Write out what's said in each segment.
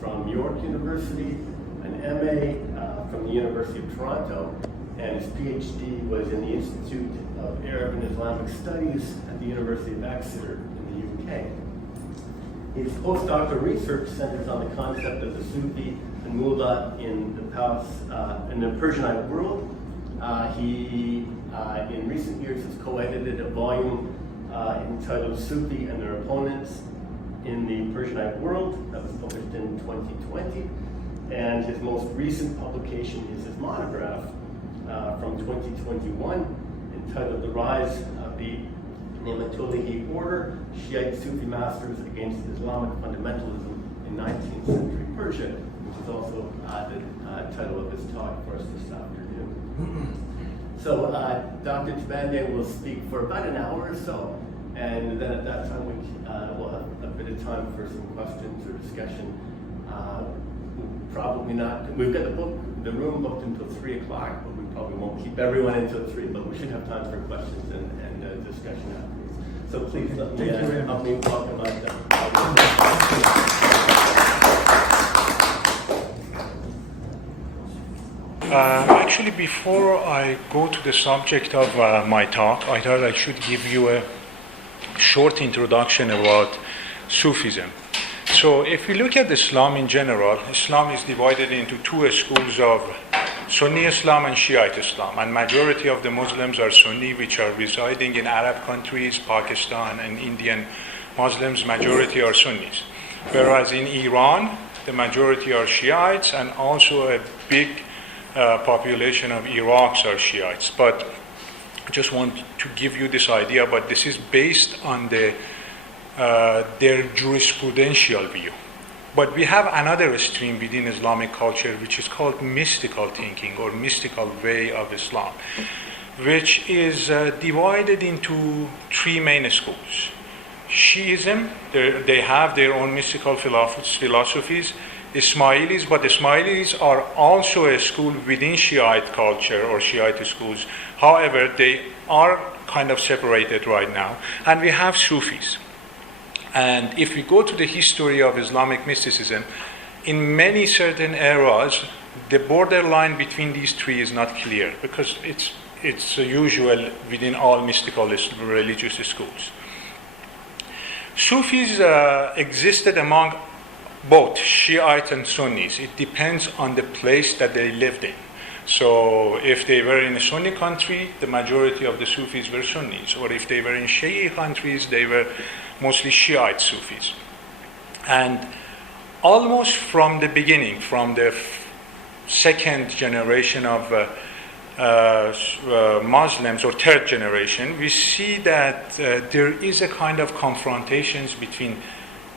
from York University, an MA from the University of Toronto, and his PhD was in the Institute of Arab and Islamic Studies at the University of Exeter in the UK. His postdoctoral research centers on the concept of the Sufi and mullah in the Persianite world. He, in recent years, has co-edited a volume entitled Sufi and Their Opponents in the Persianite World, that was published in 2020. And his most recent publication is his monograph from 2021, entitled The Rise of the matullāhī Order, Shi'ite Sufi Masters Against Islamic Fundamentalism in 19th-Century Persia, which is also the title of his talk for us this afternoon. So Dr. Tabandeh will speak for about an hour or so, and then at that time we'll have a bit of time for some questions or discussion. Probably not, we've got the room booked until 3 o'clock, but we probably won't keep everyone until 3, but we should have time for questions and discussion afterwards. So please let me welcome Actually, before I go to the subject of my talk, I thought I should give you a short introduction about Sufism. So if we look at Islam in general, Islam is divided into two schools of Sunni Islam and Shi'ite Islam, and majority of the Muslims are Sunni, which are residing in Arab countries, Pakistan, and Indian Muslims, majority are Sunnis. Whereas in Iran, the majority are Shiites, and also a big population of Iraqs are Shiites. But I just want to give you this idea, but this is based on their jurisprudential view. But we have another stream within Islamic culture which is called mystical thinking or mystical way of Islam, which is divided into three main schools. Shi'ism, they have their own mystical philosophies. Ismailis, but Ismailis are also a school within Shiite culture or Shiite schools. However, they are kind of separated right now. And we have Sufis. And if we go to the history of Islamic mysticism, in many certain eras, the borderline between these three is not clear, because it's usual within all mystical religious schools. Sufis existed among both Shiite and Sunnis. It depends on the place that they lived in. So if they were in a Sunni country, the majority of the Sufis were Sunnis. Or if they were in Shi'i countries, they were mostly Shiite Sufis. And almost from the beginning, from the second generation of Muslims, or third generation, we see that there is a kind of confrontations between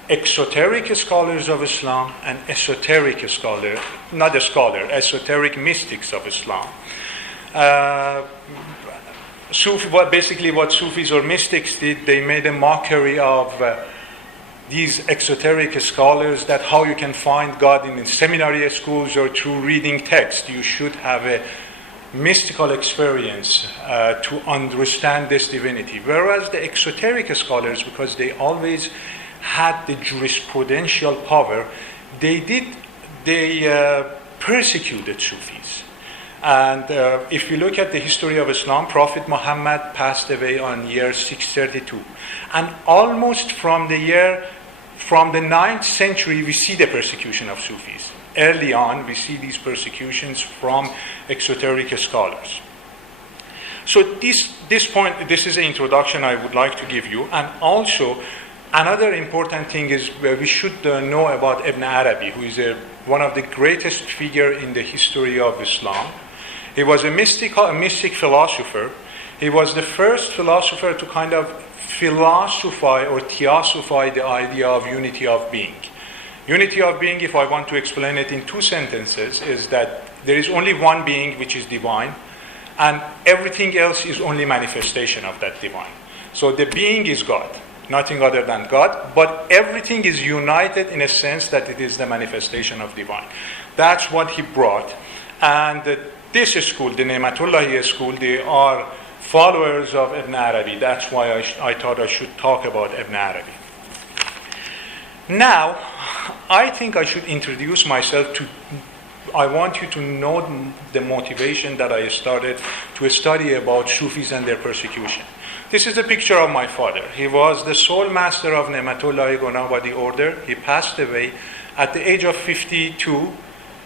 exoteric scholars of Islam and esoteric esoteric mystics of Islam. Basically what Sufis or mystics did, they made a mockery of these exoteric scholars, that how you can find God in seminary schools or through reading text. You should have a mystical experience to understand this divinity. Whereas the exoteric scholars, because they always had the jurisprudential power, they persecuted Sufis. And if you look at the history of Islam, Prophet Muhammad passed away on year 632. And almost from the 9th century, we see the persecution of Sufis. Early on, we see these persecutions from exoteric scholars. So this point, this is an introduction I would like to give you. And also, another important thing is we should know about Ibn Arabi, who is one of the greatest figures in the history of Islam. He was a mystic philosopher. He was the first philosopher to kind of philosophize or theosophize the idea of unity of being. Unity of being, if I want to explain it in two sentences, is that there is only one being which is divine, and everything else is only manifestation of that divine. So the being is God, nothing other than God, but everything is united in a sense that it is the manifestation of divine. That's what he brought. And this school, the matullāhī school, they are followers of Ibn Arabi. That's why I thought I should talk about Ibn Arabi. Now, I think I should introduce myself to. I want you to know the motivation that I started to study about Sufis and their persecution. This is a picture of my father. He was the sole master of matullāhī order. He passed away at the age of 52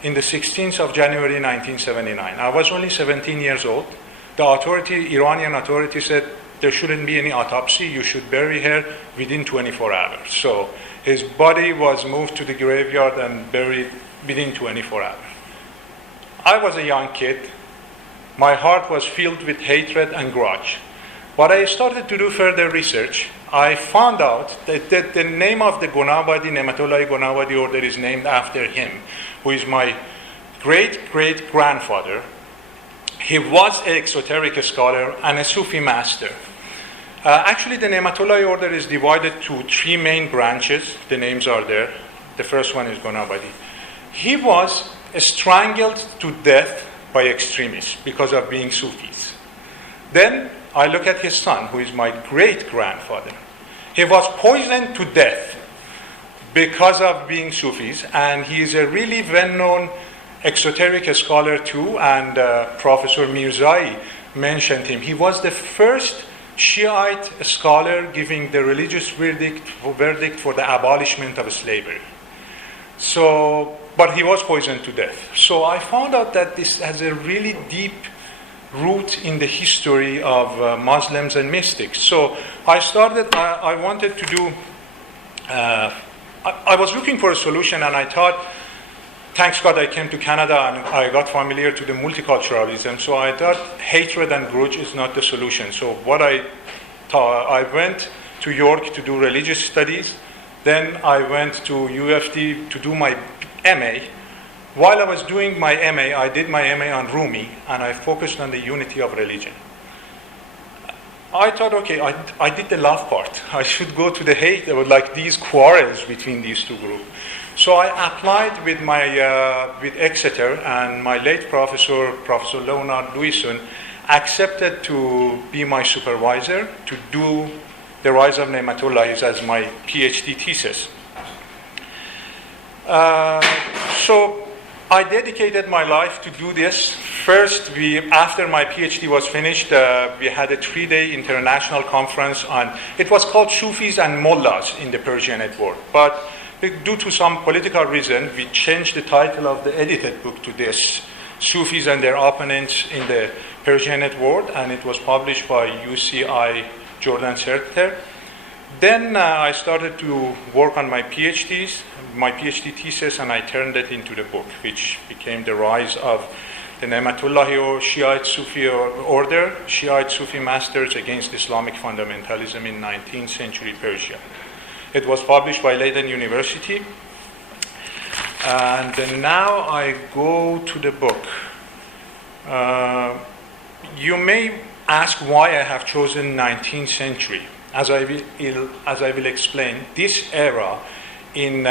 in the 16th of January 1979. I was only 17 years old. The Iranian authority said there shouldn't be any autopsy. You should bury her within 24 hours. So his body was moved to the graveyard and buried within 24 hours. I was a young kid. My heart was filled with hatred and grudge. But I started to do further research. I found out that the name of the matullāhī order is named after him, who is my great-great-grandfather. He was an exoteric scholar and a Sufi master. Actually, the matullāhī order is divided to three main branches. The names are there. The first one is Gonabadi. He was strangled to death by extremists because of being Sufis. Then I look at his son, who is my great-grandfather. He was poisoned to death because of being Sufis, and he is a really well-known exoteric scholar too, and Professor Mirzai mentioned him. He was the first Shi'ite scholar giving the religious verdict for the abolishment of slavery. But he was poisoned to death. So I found out that this has a really deep root in the history of Muslims and mystics. So I wanted to do, I was looking for a solution, and I thought, thanks God I came to Canada and I got familiar to the multiculturalism, so I thought hatred and grudge is not the solution. So what I thought, I went to York to do religious studies, then I went to UFT to do my MA. While I was doing my MA, I did my MA on Rumi, and I focused on the unity of religion. I thought, okay, I did the love part. I should go to the hate. There were like these quarrels between these two groups. So I applied with Exeter, and my late Professor Leonard Lewison, accepted to be my supervisor to do the rise of matullāhī as my PhD thesis. So I dedicated my life to do this. First, after my PhD was finished, we had a 3-day international conference it was called Sufis and Mullahs in the Persian world. But due to some political reason, we changed the title of the edited book to this, Sufis and Their Opponents in the Persian world, and it was published by UCI Jordan Center. Then I started to work on my PhD thesis, and I turned it into the book, which became the rise of the matullāhī or Shi'ite Sufi order, Shi'ite Sufi Masters against Islamic Fundamentalism in 19th century Persia. It was published by Leiden University. And now I go to the book. You may ask why I have chosen 19th century. As I will explain, this era in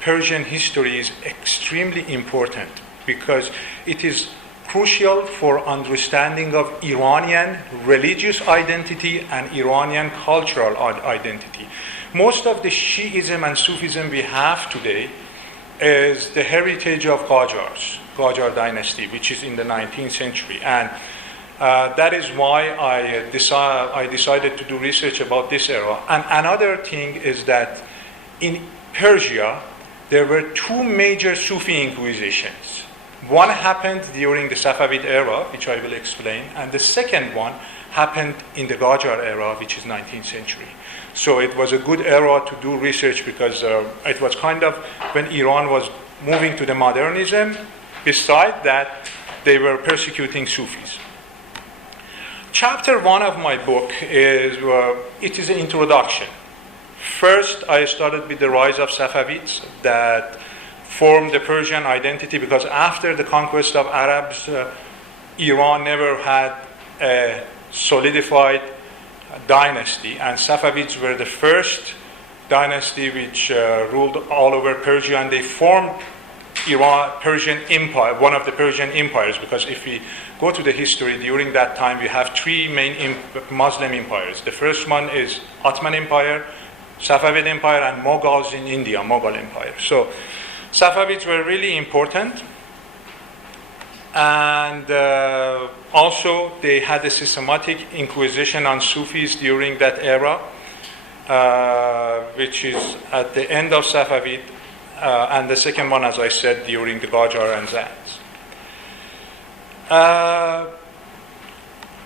Persian history is extremely important because it is crucial for understanding of Iranian religious identity and Iranian cultural identity. Most of the Shi'ism and Sufism we have today is the heritage of Qajar dynasty, which is in the 19th century. And that is why I decided to do research about this era. And another thing is that in Persia, there were two major Sufi inquisitions. One happened during the Safavid era, which I will explain, and the second one happened in the Qajar era, which is 19th century. So it was a good era to do research because it was kind of when Iran was moving to the modernism. Besides that, they were persecuting Sufis. Chapter 1 of my book is an introduction. First, I started with the rise of Safavids that formed the Persian identity, because after the conquest of Arabs, Iran never had a solidified dynasty, and Safavids were the first dynasty which ruled all over Persia, and they formed Persian Empire, one of the Persian empires, because if we go to the history, during that time we have three main Muslim empires. The first one is Ottoman Empire, Safavid Empire and Mughals in India, Mughal Empire. So Safavids were really important. And also they had a systematic inquisition on Sufis during that era, which is at the end of Safavid, and the second one, as I said, during the Qajar and Zands.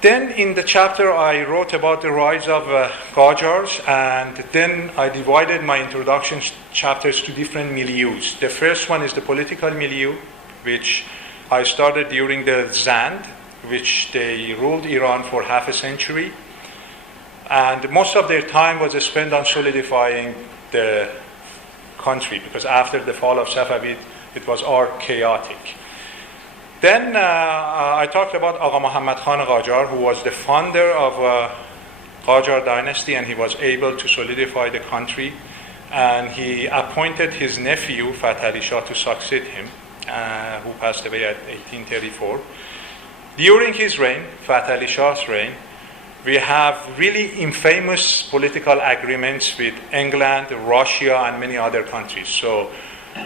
Then in the chapter I wrote about the rise of Qajars, and then I divided my introduction chapters to different milieus. The first one is the political milieu, which I started during the Zand, which they ruled Iran for half a century. And most of their time was spent on solidifying the country, because after the fall of Safavid, it was all chaotic. Then I talked about Agha Muhammad Khan Qajar, who was the founder of Qajar dynasty, and he was able to solidify the country. And he appointed his nephew, Fath Ali Shah, to succeed him, who passed away at 1834. During his reign, Fath Ali Shah's reign, we have really infamous political agreements with England, Russia, and many other countries. So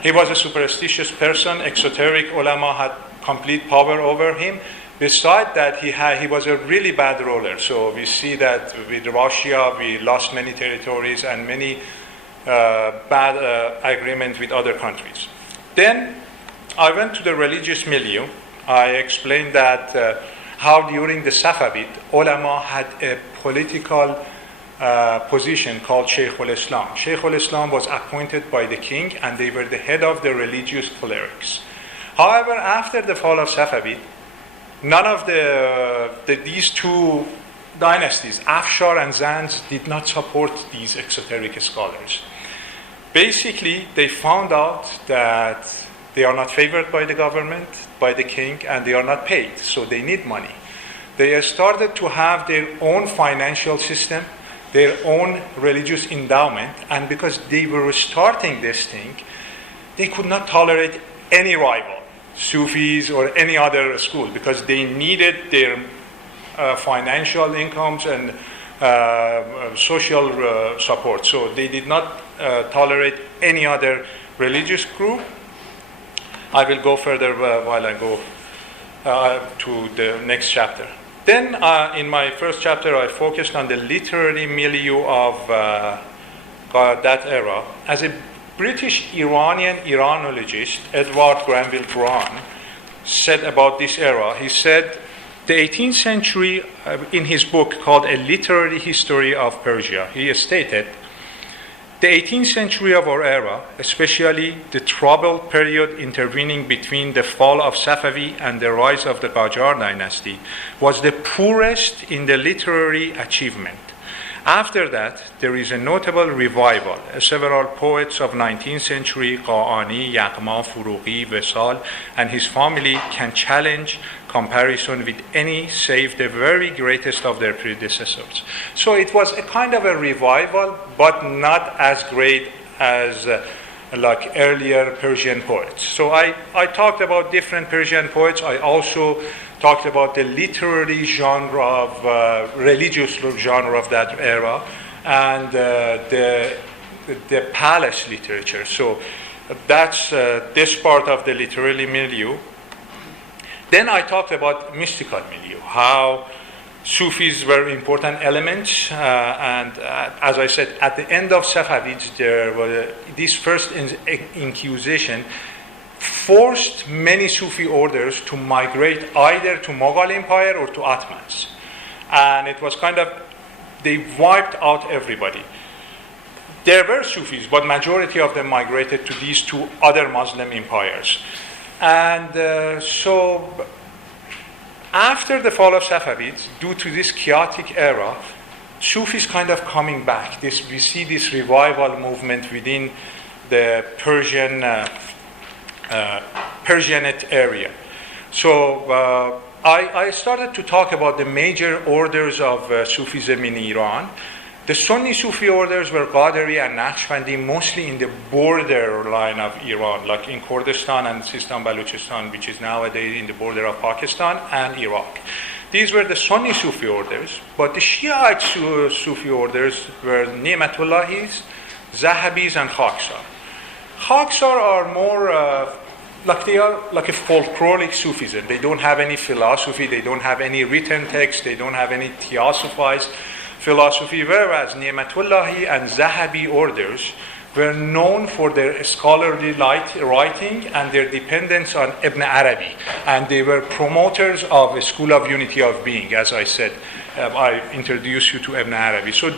he was a superstitious person. Exoteric ulama had complete power over him. Besides that, he was a really bad ruler. So we see that with Russia, we lost many territories and many bad agreements with other countries. Then I went to the religious milieu. I explained that how during the Safavid, ulama had a political position called Shaykh al-Islam. Shaykh al-Islam was appointed by the king, and they were the head of the religious clerics. However, after the fall of Safavid, none of these two dynasties, Afshar and Zands, did not support these exoteric scholars. Basically, they found out that they are not favored by the government, by the king, and they are not paid, so they need money. They started to have their own financial system, their own religious endowment, and because they were starting this thing, they could not tolerate any rival, Sufis or any other school, because they needed their financial incomes and social support. So they did not tolerate any other religious group. I will go further while I go to the next chapter. Then in my first chapter, I focused on the literary milieu of that era. As a British Iranian Iranologist, Edward Granville Brown, said about this era, he said, the 18th century, in his book called A Literary History of Persia, he stated, the 18th century of our era, especially the troubled period intervening between the fall of Safavi and the rise of the Qajar dynasty, was the poorest in the literary achievement. After that, there is a notable revival. Several poets of 19th century, Qa'ani, Yaqma, Furuqi, Vesal, and his family can challenge comparison with any save the very greatest of their predecessors. So it was a kind of a revival, but not as great as like earlier Persian poets. So I talked about different Persian poets. I also talked about the literary genre of religious genre of that era, and the palace literature. So that's this part of the literary milieu. Then I talked about mystical milieu, how Sufis were important elements, and as I said, at the end of Safavids, there was this first inquisition forced many Sufi orders to migrate either to Mughal Empire or to Ottomans. And it was kind of, they wiped out everybody. There were Sufis, but majority of them migrated to these two other Muslim empires. And so after the fall of Safavids, due to this chaotic era, Sufis kind of coming back. We see this revival movement within the Persianate area. So I started to talk about the major orders of Sufism in Iran. The Sunni Sufi orders were Qadiri and Naqshbandi, mostly in the borderline of Iran, like in Kurdistan and Sistan Baluchistan, which is nowadays in the border of Pakistan and Iraq. These were the Sunni Sufi orders, but the Shiite Sufi orders were matullāhīs, Zahabis, and Khaksar. Khaksar are more they are like a folkloric Sufism. They don't have any philosophy, they don't have any written text, they don't have any theosophized philosophy, whereas matullāhī and Zahabi orders were known for their scholarly writing and their dependence on Ibn Arabi, and they were promoters of a school of unity of being. As I said, I introduced you to Ibn Arabi. So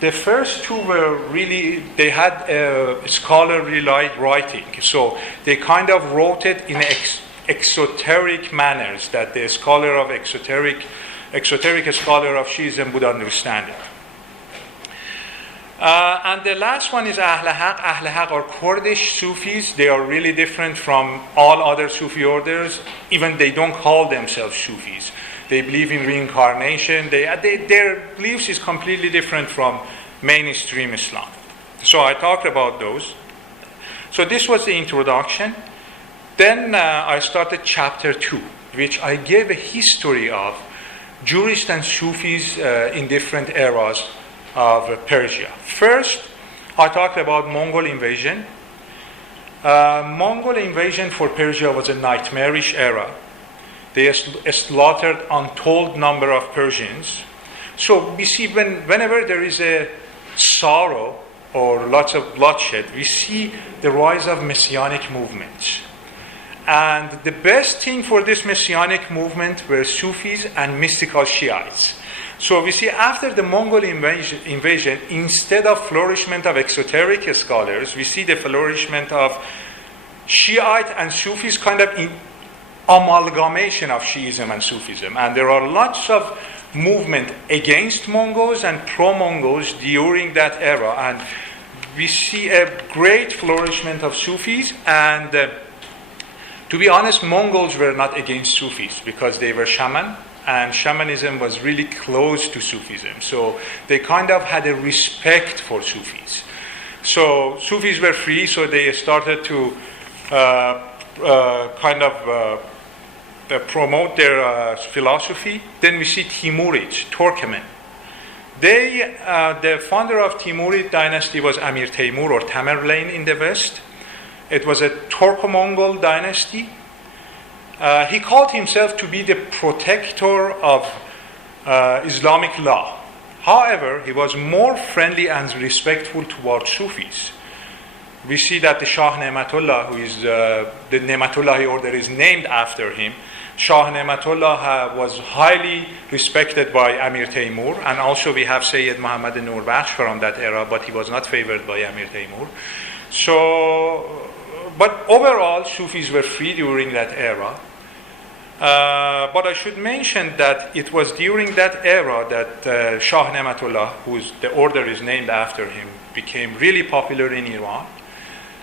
the first two were really, they had scholarly writing, so they kind of wrote it in exoteric manners that the scholar of exoteric scholar of Shi'ism would understand it. And the last one is Ahl Haq. Ahl Haq are Kurdish Sufis. They are really different from all other Sufi orders. Even they don't call themselves Sufis. They believe in reincarnation. Their beliefs is completely different from mainstream Islam. So I talked about those. So this was the introduction. Then I started chapter 2, which I gave a history of jurists and Sufis in different eras of Persia. First, I talked about Mongol invasion. Mongol invasion for Persia was a nightmarish era. They slaughtered untold number of Persians. So we see whenever there is a sorrow or lots of bloodshed, we see the rise of messianic movements. And the best thing for this messianic movement were Sufis and mystical Shiites. So we see after the Mongol invasion, instead of flourishment of exoteric scholars, we see the flourishment of Shi'ite and Sufis, kind of in amalgamation of Shi'ism and Sufism. And there are lots of movement against Mongols and pro-Mongols during that era. And we see a great flourishment of Sufis. And to be honest, Mongols were not against Sufis because they were shaman. And shamanism was really close to Sufism. So they kind of had a respect for Sufis. So Sufis were free, so they started to promote their philosophy. Then we see Timurids, Turkmen. The founder of Timurid dynasty was Amir Taimur or Tamerlane in the West. It was a Turco-Mongol dynasty. He called himself to be the protector of Islamic law. However, he was more friendly and respectful towards Sufis. We see that the Shah Ne'matullah, who is the Ne'matullāhī order is named after him. Shah Ne'matullah was highly respected by Amir Taimur, and also we have Sayyid Muhammad Nurbakhsh from that era, but he was not favored by Amir Taimur. So, but overall, Sufis were free during that era. But I should mention that it was during that era that Shah Ne'matullah, the order is named after him, became really popular in Iran.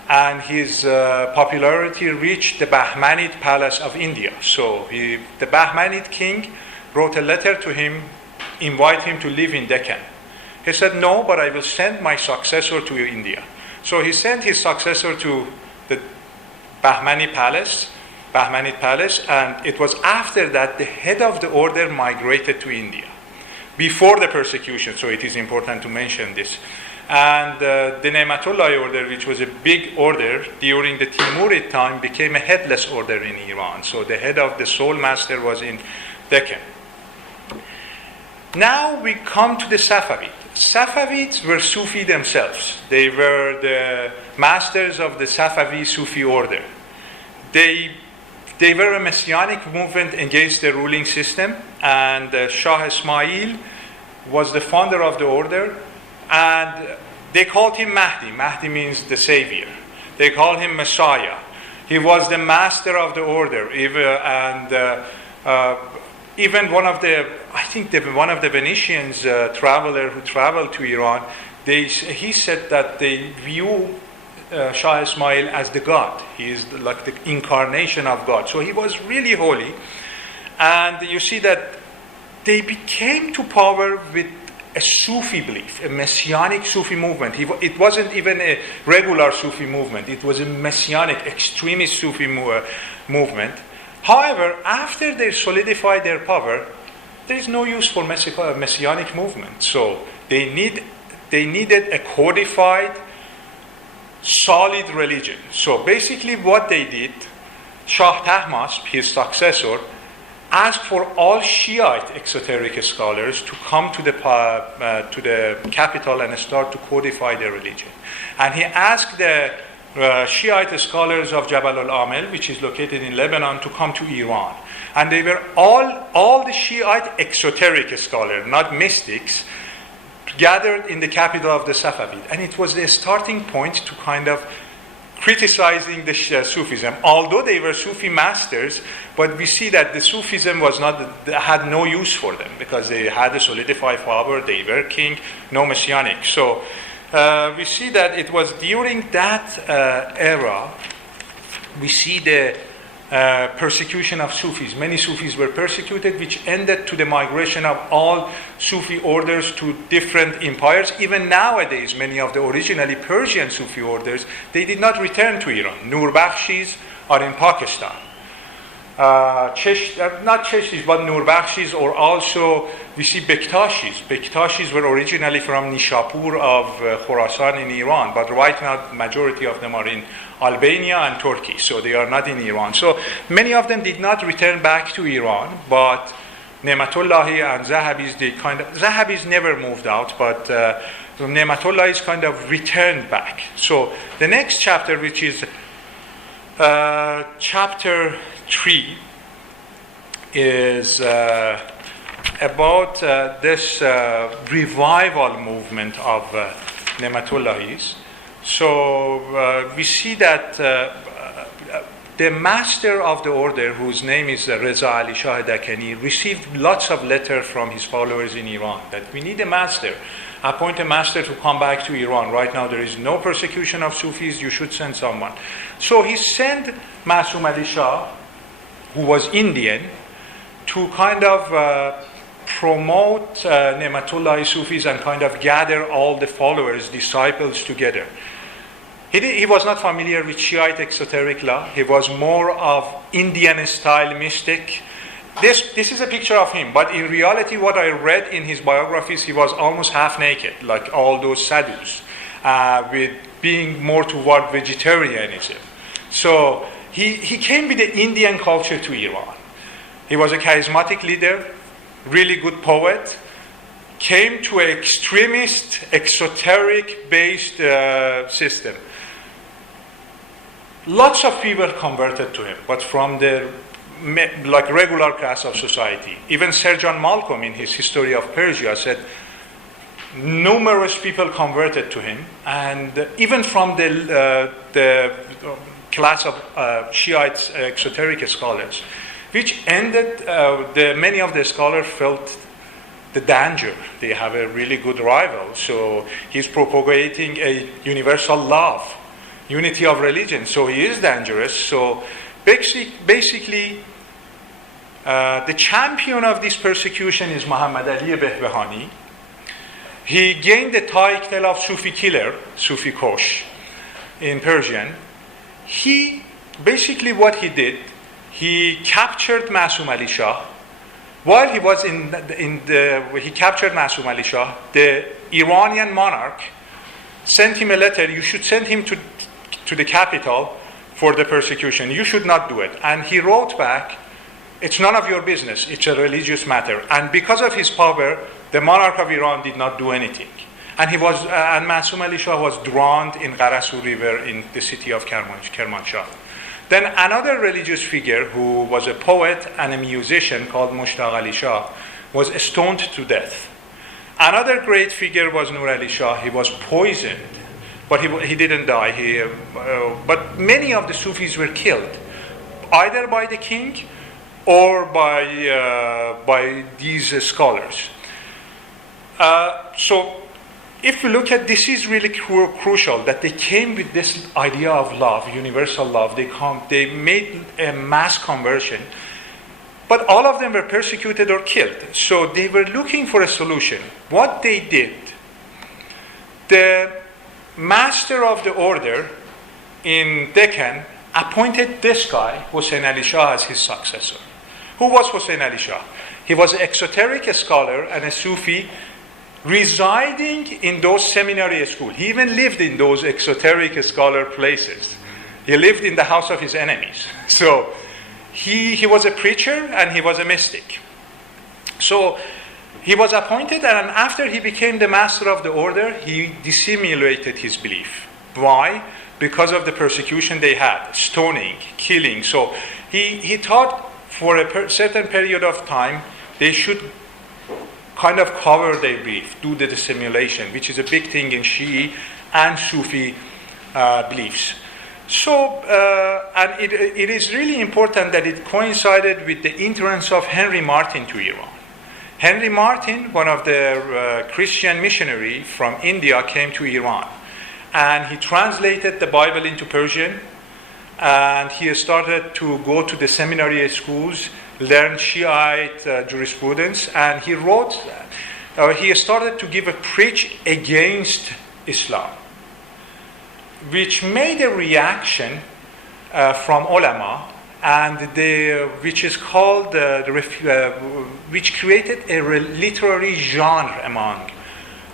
And his popularity reached the Bahmanid palace of India. So the Bahmanid king wrote a letter to him, invite him to live in Deccan. He said, no, but I will send my successor to India. So he sent his successor to the Bahmanid palace, and it was after that the head of the order migrated to India, before the persecution, so it is important to mention this. And the Ne'matullāhī order, which was a big order during the Timurid time, became a headless order in Iran. So the head of the sole master was in Deccan. Now we come to the Safavids. Safavids were Sufi themselves. They were the masters of the Safavi Sufi order. They were a messianic movement against the ruling system, and Shah Ismail was the founder of the order. And they called him Mahdi. Mahdi means the savior. They called him Messiah. He was the master of the order. Even one of the Venetians traveler who traveled to Iran, he said that they view Shah Ismail as the God. He is like the incarnation of God. So he was really holy. And you see that they became to power with a Sufi belief, a messianic Sufi movement. It wasn't even a regular Sufi movement. It was a messianic, extremist Sufi movement. However, after they solidified their power, there is no use for messianic movement. So they they needed a codified, solid religion. So basically what they did, Shah Tahmasp, his successor, asked for all Shiite exoteric scholars to come to the capital and start to codify their religion. And he asked the Shiite scholars of Jabal al-Amil, which is located in Lebanon, to come to Iran. And they were all the Shiite exoteric scholars, not mystics, gathered in the capital of the Safavid. And it was the starting point to kind of criticizing the Sufism. Although they were Sufi masters, but we see that the Sufism had no use for them, because they had a solidified power, they were king, no messianic. So we see that it was during that era, we see the persecution of Sufis. Many Sufis were persecuted, which ended to the migration of all Sufi orders to different empires. Even nowadays, many of the originally Persian Sufi orders, they did not return to Iran. Nur Bakhshis are in Pakistan. Not Cheshtis, but Nur Bakhshis, or also we see Bektashis. Bektashis were originally from Nishapur of Khorasan in Iran, but right now majority of them are in Albania and Turkey, so they are not in Iran. So many of them did not return back to Iran, but matullāhī and Zahabis never moved out, but matullāhī kind of returned back. So the next chapter, which is chapter 3, is about this revival movement of matullāhīs. So we see that the master of the order, whose name is Riḍā Alī Shāh Deccani, received lots of letters from his followers in Iran that we need a master. Appoint a master to come back to Iran. Right now there is no persecution of Sufis, you should send someone. So he sent Majdhūb Alī Shāh, who was Indian, to kind of promote matullāhī Sufis and kind of gather all the followers, disciples together. He was not familiar with Shi'ite exoteric law. He was more of Indian style mystic. This is a picture of him, but in reality what I read in his biographies, he was almost half naked, like all those sadhus, with being more toward vegetarianism. So he came with the Indian culture to Iran. He was a charismatic leader, really good poet, came to an extremist, exoteric-based system. Lots of people converted to him, but from the regular class of society. Even Sir John Malcolm, in his History of Persia, said numerous people converted to him, and even from the class of Shiite exoteric scholars, which ended, many of the scholars felt the danger. They have a really good rival, so he's propagating a universal love, unity of religion, so he is dangerous. So basically, the champion of this persecution is Muhammad Ali Behbahani. He gained the title of Sufi killer, Sufi Kosh, in Persian. He basically, what he did, he captured Ḥusayn Alī Shāh. While he was he captured Ḥusayn Alī Shāh, the Iranian monarch sent him a letter. You should send him to the capital for the persecution. You should not do it. And he wrote back, it's none of your business. It's a religious matter. And because of his power, the monarch of Iran did not do anything. And Ḥusayn Alī Shāh was drowned in Qarasu River in the city of Kermanshah. Then another religious figure who was a poet and a musician called Mushtaq Alī Shāh was stoned to death. Another great figure was Nur Alī Shāh. He was poisoned, but he didn't die. But many of the Sufis were killed, either by the king or by these scholars. So if we look at this, is really crucial that they came with this idea of love, universal love. They made a mass conversion, but all of them were persecuted or killed. So they were looking for a solution. What they did, the master of the order in Deccan appointed this guy, Ḥusayn Alī Shāh, as his successor. Who was Ḥusayn Alī Shāh? He was an exoteric scholar and a Sufi residing in those seminary schools. He even lived in those exoteric scholar places. He lived in the house of his enemies. So he was a preacher and he was a mystic. So he was appointed, and after he became the master of the order, he dissimulated his belief. Why? Because of the persecution they had, stoning, killing. So he thought for a certain period of time they should kind of cover their belief, do the dissimulation, which is a big thing in Shi'i and Sufi beliefs. So, and it is really important that it coincided with the entrance of Henry Martyn to Iran. Henry Martyn, one of the Christian missionary from India, came to Iran. And he translated the Bible into Persian. And he started to go to the seminary schools, learn Shi'ite jurisprudence. And he wrote, he started to give a preach against Islam, which made a reaction from ulama, and which is called which created a literary genre among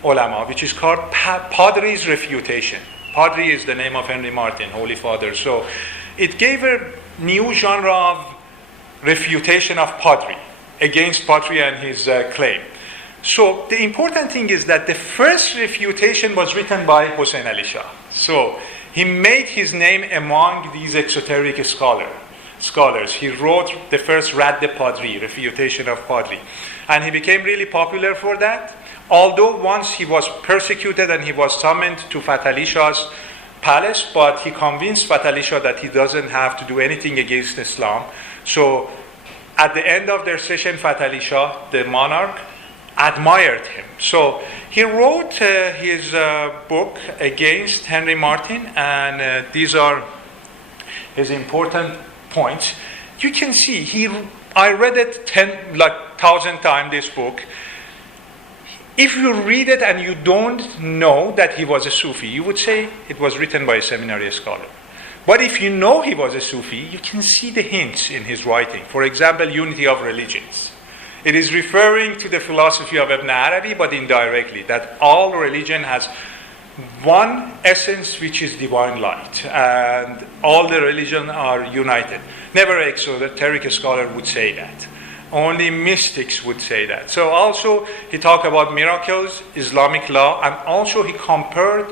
ulama, which is called Padri's refutation. Padri is the name of Henry Martyn, Holy Father. So it gave a new genre of refutation of Padri, against Padri and his claim. So the important thing is that the first refutation was written by Ḥusayn Alī Shāh. So he made his name among these exoteric scholars. He wrote the first Radd Padri, refutation of Padri. And he became really popular for that. Although once he was persecuted and he was summoned to Fath Ali Shah's palace, but he convinced Fath Ali Shah that he doesn't have to do anything against Islam. So at the end of their session, Fath Ali Shah, the monarch, admired him. So he wrote his book against Henry Martyn, and these are his important points. You can see, I read it 1,000 times, this book. If you read it and you don't know that he was a Sufi, you would say it was written by a seminary scholar. But if you know he was a Sufi, you can see the hints in his writing. For example, unity of religions. It is referring to the philosophy of Ibn Arabi, but indirectly, that all religion has one essence, which is divine light, and all the religions are united. Never an exoteric scholar would say that. Only mystics would say that. So also he talked about miracles, Islamic law, and also he compared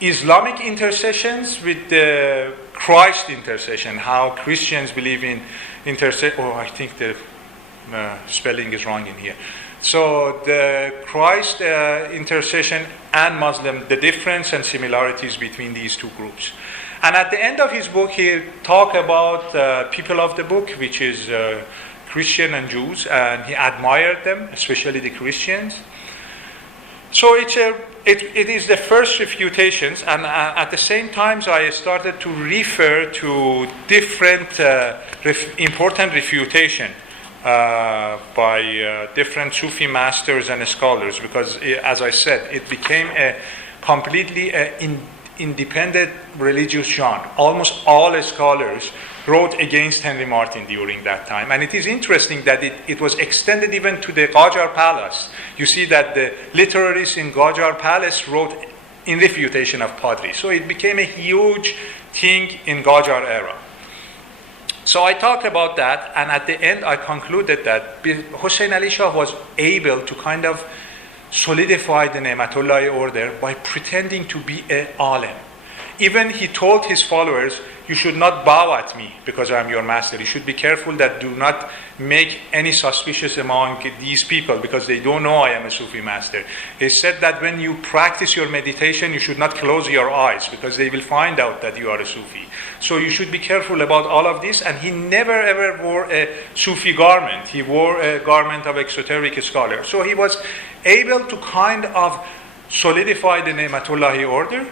Islamic intercessions with the Christ intercession, how Christians believe in intercession. Oh, I think the spelling is wrong in here. So the Christ intercession and Muslim, the difference and similarities between these two groups. And at the end of his book, he talked about people of the book, which is Christian and Jews, and he admired them, especially the Christians. So it is the first refutations, and at the same time I started to refer to different important refutation by different Sufi masters and scholars, because as I said, it became a completely independent religious genre. Almost all scholars wrote against Henry Martyn during that time. And it is interesting that it was extended even to the Qajar Palace. You see that the literaries in Qajar Palace wrote in refutation of Padri. So it became a huge thing in Qajar era. So I talked about that, and at the end I concluded that Ḥusayn Alī Shāh was able to kind of solidify the matullāhī order by pretending to be an alim. Even he told his followers, you should not bow at me because I am your master. You should be careful that do not make any suspicious among these people because they don't know I am a Sufi master. He said that when you practice your meditation, you should not close your eyes because they will find out that you are a Sufi. So you should be careful about all of this. And he never ever wore a Sufi garment. He wore a garment of exoteric scholar. So he was able to kind of solidify the matullāhī order.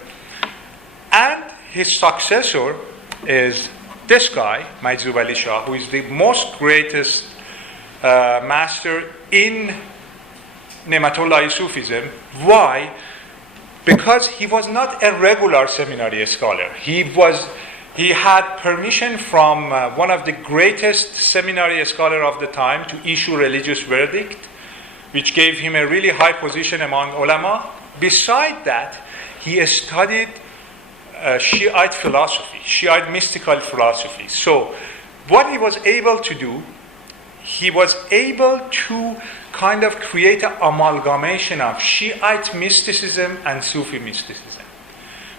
And his successor is this guy, Majdhūb Alī Shāh, who is the most greatest master in matullāhī Sufism. Why? Because he was not a regular seminary scholar. He had permission from one of the greatest seminary scholars of the time to issue religious verdict, which gave him a really high position among ulama. Beside that, he studied Shi'ite philosophy, Shi'ite mystical philosophy. So what he was able to do, he was able to kind of create an amalgamation of Shi'ite mysticism and Sufi mysticism.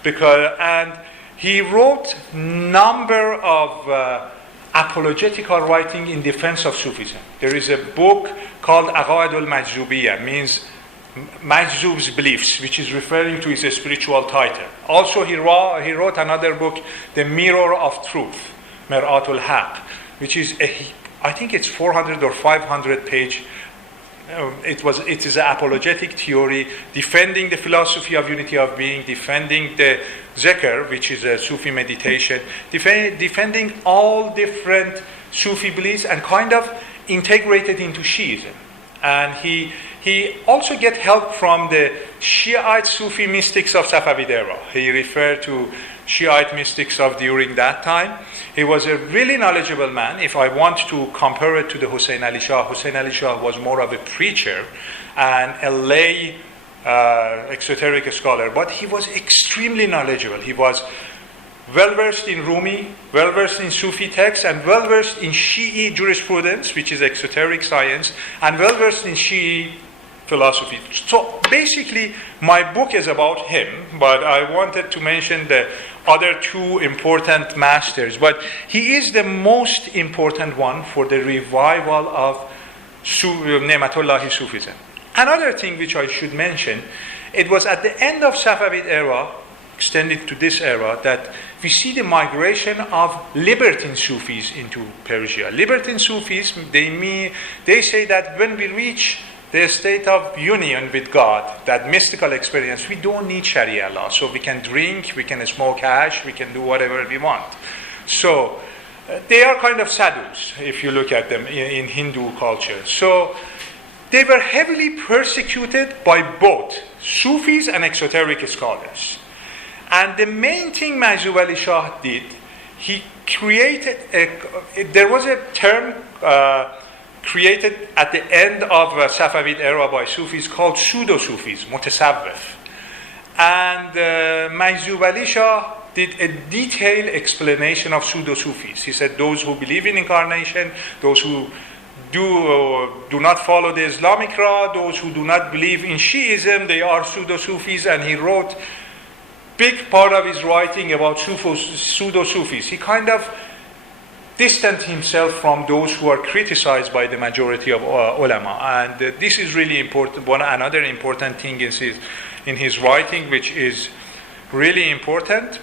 And he wrote number of apologetical writing in defense of Sufism. There is a book called Aqaid al-Majdhūbiyya, means Majdhūb's beliefs, which is referring to his spiritual title. Also, he wrote another book, The Mirror of Truth, Mir'atul Haq, which is, I think it's 400 or 500 page. It is an apologetic theory, defending the philosophy of unity of being, defending the zikr, which is a Sufi meditation, defending all different Sufi beliefs and kind of integrated into Shi'ism. And he also get help from the Shi'ite Sufi mystics of Safavid era. He referred to Shi'ite mystics of during that time. He was a really knowledgeable man. If I want to compare it to the Ḥusayn Alī Shāh, Ḥusayn Alī Shāh was more of a preacher and a lay exoteric scholar, but he was extremely knowledgeable. He was well-versed in Rumi, well-versed in Sufi texts, and well-versed in Shi'i jurisprudence, which is exoteric science, and well-versed in Shi'i philosophy. So basically, my book is about him, but I wanted to mention the other two important masters. But he is the most important one for the revival of matullāhī Sufism. Another thing which I should mention, it was at the end of Safavid era, extended to this era, that we see the migration of libertine Sufis into Persia. Libertine Sufis, they say that when we reach the state of union with God, that mystical experience, we don't need Sharia law. So we can drink, we can smoke hash, we can do whatever we want. So they are kind of sadhus, if you look at them in Hindu culture. So they were heavily persecuted by both Sufis and exoteric scholars. And the main thing Majdhūb Alī Shāh did, he created there was a term created at the end of Safavid era by Sufis called pseudo-Sufis, mutasawwif. And Majdhūb Alī Shāh did a detailed explanation of pseudo-Sufis. He said those who believe in incarnation, those who do not follow the Islamic law, those who do not believe in Shi'ism, they are pseudo-Sufis. And he wrote big part of his writing about pseudo-Sufis. He kind of distanced himself from those who are criticized by the majority of ulama. And this is really important. Another important thing is in his writing, which is really important.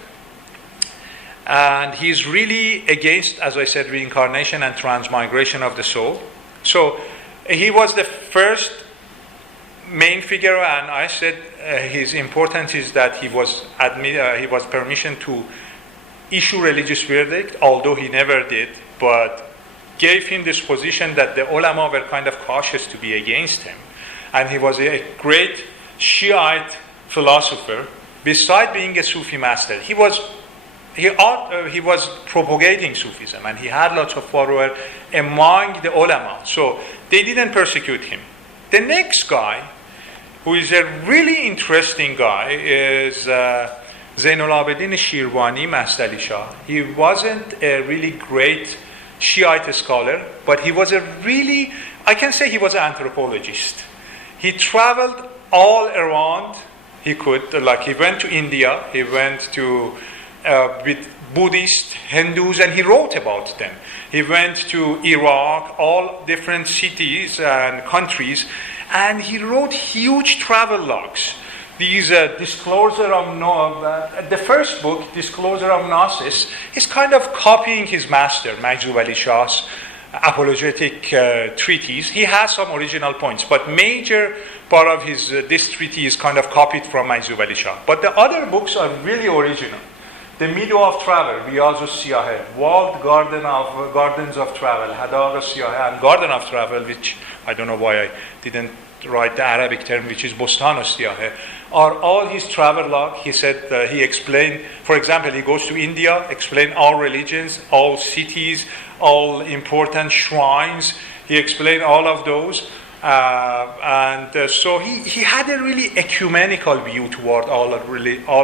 And he's really against, as I said, reincarnation and transmigration of the soul. So he was the first main figure, and I said his importance is that he was permission to issue religious verdict, although he never did, but gave him this position that the ulama were kind of cautious to be against him. And he was a great Shi'ite philosopher. Beside being a Sufi master, he was propagating Sufism, and he had lots of followers among the ulama. So they didn't persecute him. The next guy, who is a really interesting guy, is Zainul Abidin Shirwani, Mast Alī Shāh. He wasn't a really great Shi'ite scholar, but he was I can say he was an anthropologist. He traveled all around he could. Like he went to India, he went to with Buddhist, Hindus, and he wrote about them. He went to Iraq, all different cities and countries, and he wrote huge travel logs. These Disclosure of the first book, Disclosure of Gnosis, is kind of copying his master, Majdhūb Alī Shāh's apologetic treatise. He has some original points, but major part of this treatise is kind of copied from Majdhūb Alī Shāh. But the other books are really original. The Milieu of Travel, Riḍā Alī Shāh, Walled Gardens of Travel, Hadaq al-Siyāh, and Garden of Travel, which I don't know why I didn't write the Arabic term, which is Bustan al-Siyāh, are all his travel log. He said, he explained, for example, he goes to India, explained all religions, all cities, all important shrines. He explained all of those. So he had a really ecumenical view toward all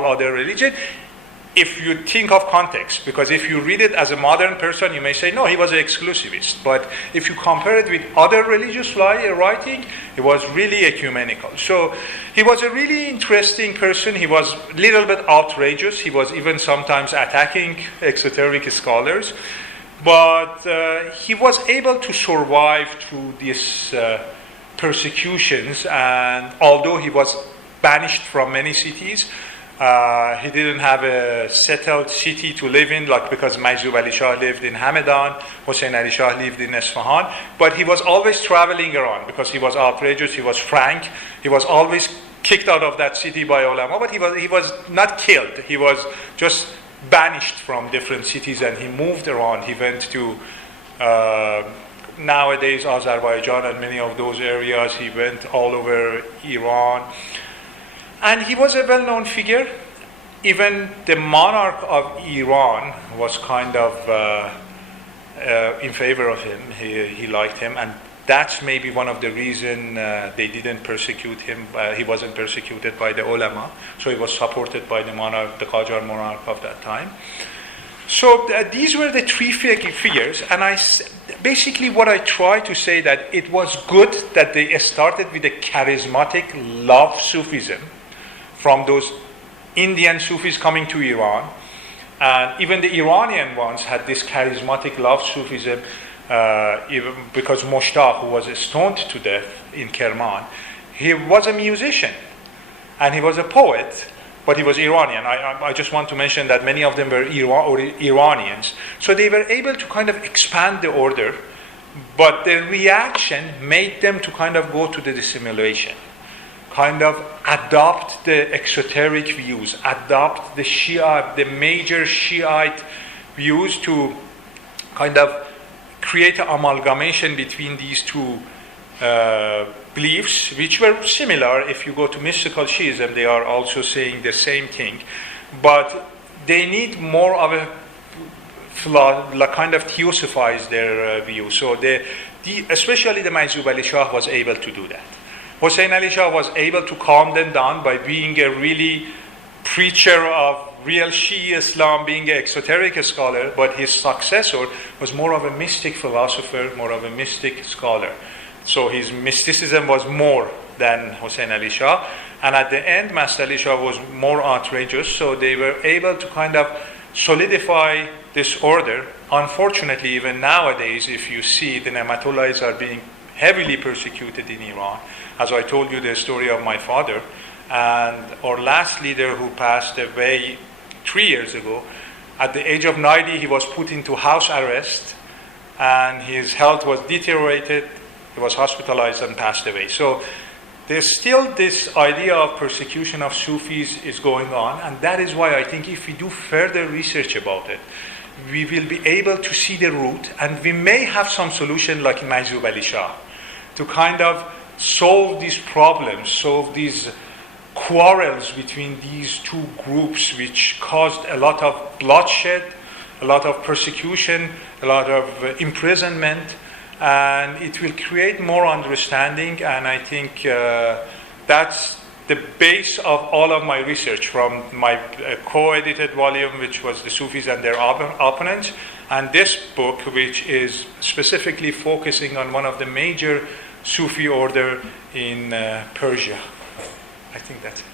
other religion, if you think of context. Because if you read it as a modern person, you may say, no, he was an exclusivist. But if you compare it with other religious writing, he was really ecumenical. So he was a really interesting person. He was a little bit outrageous. He was even sometimes attacking exoteric scholars. But he was able to survive through these persecutions, and although he was banished from many cities, he didn't have a settled city to live in, like because Majdhūb Alī Shāh lived in Hamadan, Ḥusayn Alī Shāh lived in Isfahan, but he was always traveling around because he was outrageous, he was frank, he was always kicked out of that city by ulama, but he was not killed, he was just banished from different cities, and he moved around. He went to nowadays Azerbaijan and many of those areas. He went all over Iran, and he was a well-known figure. Even the monarch of Iran was kind of in favor of him. He liked him, and that's maybe one of the reasons they didn't persecute him. He wasn't persecuted by the ulama, so he was supported by the monarch, the Qajar monarch of that time. So these were the three figures, and basically what I try to say that it was good that they started with a charismatic love Sufism from those Indian Sufis coming to Iran, and even the Iranian ones had this charismatic love Sufism. Even because Mushtaq, who was stoned to death in Kerman, he was a musician and he was a poet, but he was Iranian. I just want to mention that many of them were Iranians. So they were able to kind of expand the order, but the reaction made them to kind of go to the dissimulation, kind of adopt the exoteric views, adopt the Shia, the major Shi'ite views, to kind of create an amalgamation between these two beliefs, which were similar. If you go to mystical Shi'ism, they are also saying the same thing, but they need more of a kind of theosophize their view. So especially the Majdhūb Alī Shāh was able to do that. Ḥusayn Alī Shāh was able to calm them down by being a really preacher of real Shi'i Islam, being an exoteric scholar, but his successor was more of a mystic philosopher, more of a mystic scholar. So his mysticism was more than Ḥusayn Alī Shāh, and at the end Mast Alī Shāh was more outrageous, so they were able to kind of solidify this order. Unfortunately, even nowadays, if you see, the matullāhīs are being heavily persecuted in Iran. As I told you the story of my father, and our last leader who passed away 3 years ago, at the age of 90, he was put into house arrest, and his health was deteriorated. He was hospitalized and passed away. So there's still this idea of persecution of Sufis is going on, and that is why I think if we do further research about it, we will be able to see the root, and we may have some solution like Majdhūb Alī Shāh to kind of solve these problems, solve these quarrels between these two groups, which caused a lot of bloodshed, a lot of persecution, a lot of imprisonment, and it will create more understanding. And I think that's the base of all of my research, from my co-edited volume, which was the Sufis and their opponents, and this book, which is specifically focusing on one of the major Sufi order in Persia. I think that's it.